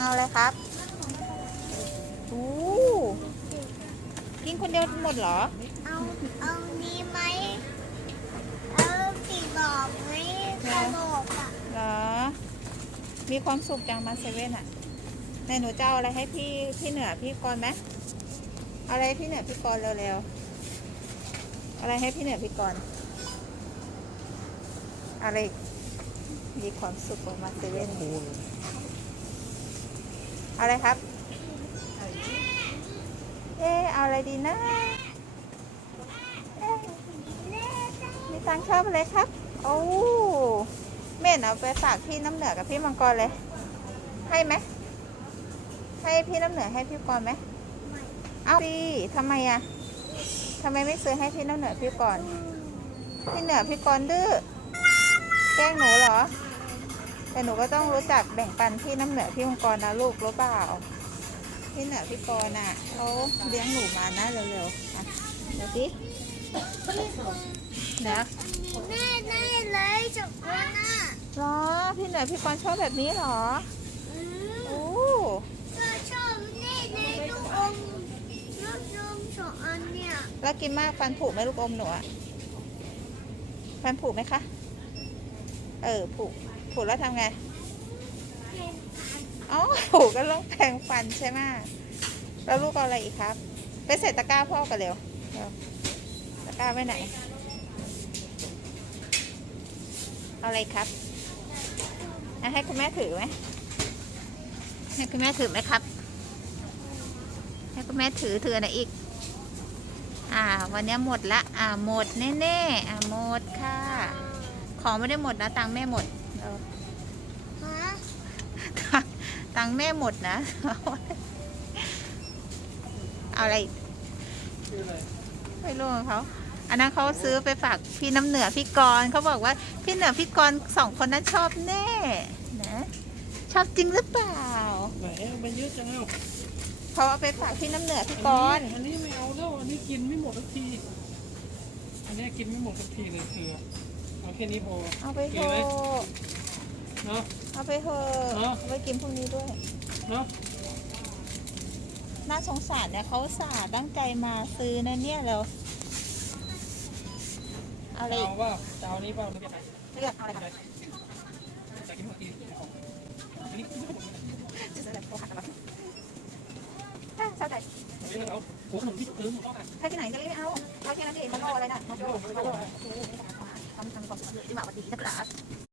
เอาอะไรครับโอ้กินคนเดียวหมดเหรอ เอาเอานี้ไหมเอาสีบอกไหมตลกอะเหรอ มีความสุขจังมาเซเว่นอะในหนูจะเอาอะไรให้พี่พี่เหนือพี่กรณ์ไหมเอาอะไรให้พี่เหนือพี่กรณ์เร็วๆ อะไรให้พี่เหนือพี่กรณ์อะไรอีกมีความสุขของมาเซเว่น เอาอะไรครับ เอ๊ะเอาอะไรดีนะมีตังชอบอะไรครับ โอ้เม่นเอาไปฝากพี่น้ำเหนือกับพี่มังกรเลย ให้ไหม ให้พี่น้ำเหนือให้พี่กรไหม เอาสิทำไมอะทำไมไม่ซื้อให้พี่น้ำเหนือพี่กรพี่เหนือพี่กรดื้อ แกล้งหนูเหรอ แต่หนูก็ต้องรู้จักแบ่งปันพี่น้ำเหนือพี่มังกรนะลูกรู้เปล่าพี่เหนือพี่กรณ์อะเขาเลี้ยงหนูมานะเร็วๆอะดูสิเดี๋ยวแน่แน่เลยจบแล้วนะเหรอพี่เหนือพี่กรณ์ชอบแบบนี้เหรออืโอ้มก็ชอบแน่ในลูกอมลูกอมสองอันเนี่ยแล้วกินมากฟันผุไหมลูกอมหนูอะฟันผุไหมคะ เออผุผุแล้วทำไงอ๋อผุก็ต้องแปรงฟันใช่ไหมแล้วลูกเอาอะไรอีกครับ ไปใส่ตะกร้าพ่อกันเร็วเร็วตะกร้าไว้ไหนเอาอะไรครับให้คุณแม่ถือไหมให้คุณแม่ถือไหมครับ ให้คุณแม่ถือถืออะไรอีก อ่า วันนี้หมดละ อ่าหมดแน่ๆอ่าหมดค่ะ ของไม่ได้หมดนะ ตังค์แม่หมดเออฮะตังค์ตังค์แม่หมดนะ เอาอะไรอีกไม่รู้ของเขา อันนั้นเขาซื้อไปฝากพี่น้ำเหนือพี่กรณ์เขาบอกว่าพี่เหนือพี่กรณ์สองคนนั้นชอบแน่นะชอบจริงหรือเปล่าแหมมันเยอะจังเอ้าเขาเอาไปฝากพี่น้ำเหนือพี่กรณ์อันนี้ไม่เอาแล้วอันนี้กินไม่หมดสักที อันนี้กินไม่หมดสักทีเลยคือ เอาแค่นี้พอเอาไปเถกินอไหมะเนาะ เอาไปเถอะเนอะ เอาไปกินพรุ่งนี้ด้วย เนาะน่าสงสารเนี่ยเขาอุตสาห์ตั้งใจมาซื้อนะเนี่ยเราเอาอะไรจะอีเอากว่าจะเอานี้เปล่าหรือยังไงเลือกเอาอะไรครับจะกินหมดทีอันนี้กินไม่หมดเลยจะซื้ออะไรโทรหากันบ้างอะชอบใจไม่เอาโอ้ขนมที่ซื้อหมดแล้วอะใครที่ไหนจะไม่เอาเอาแค่นั้นเองมาโลอะไรนะมาโลมาโล ทำทำความสะอาดที่แบบว่าดีนะคะ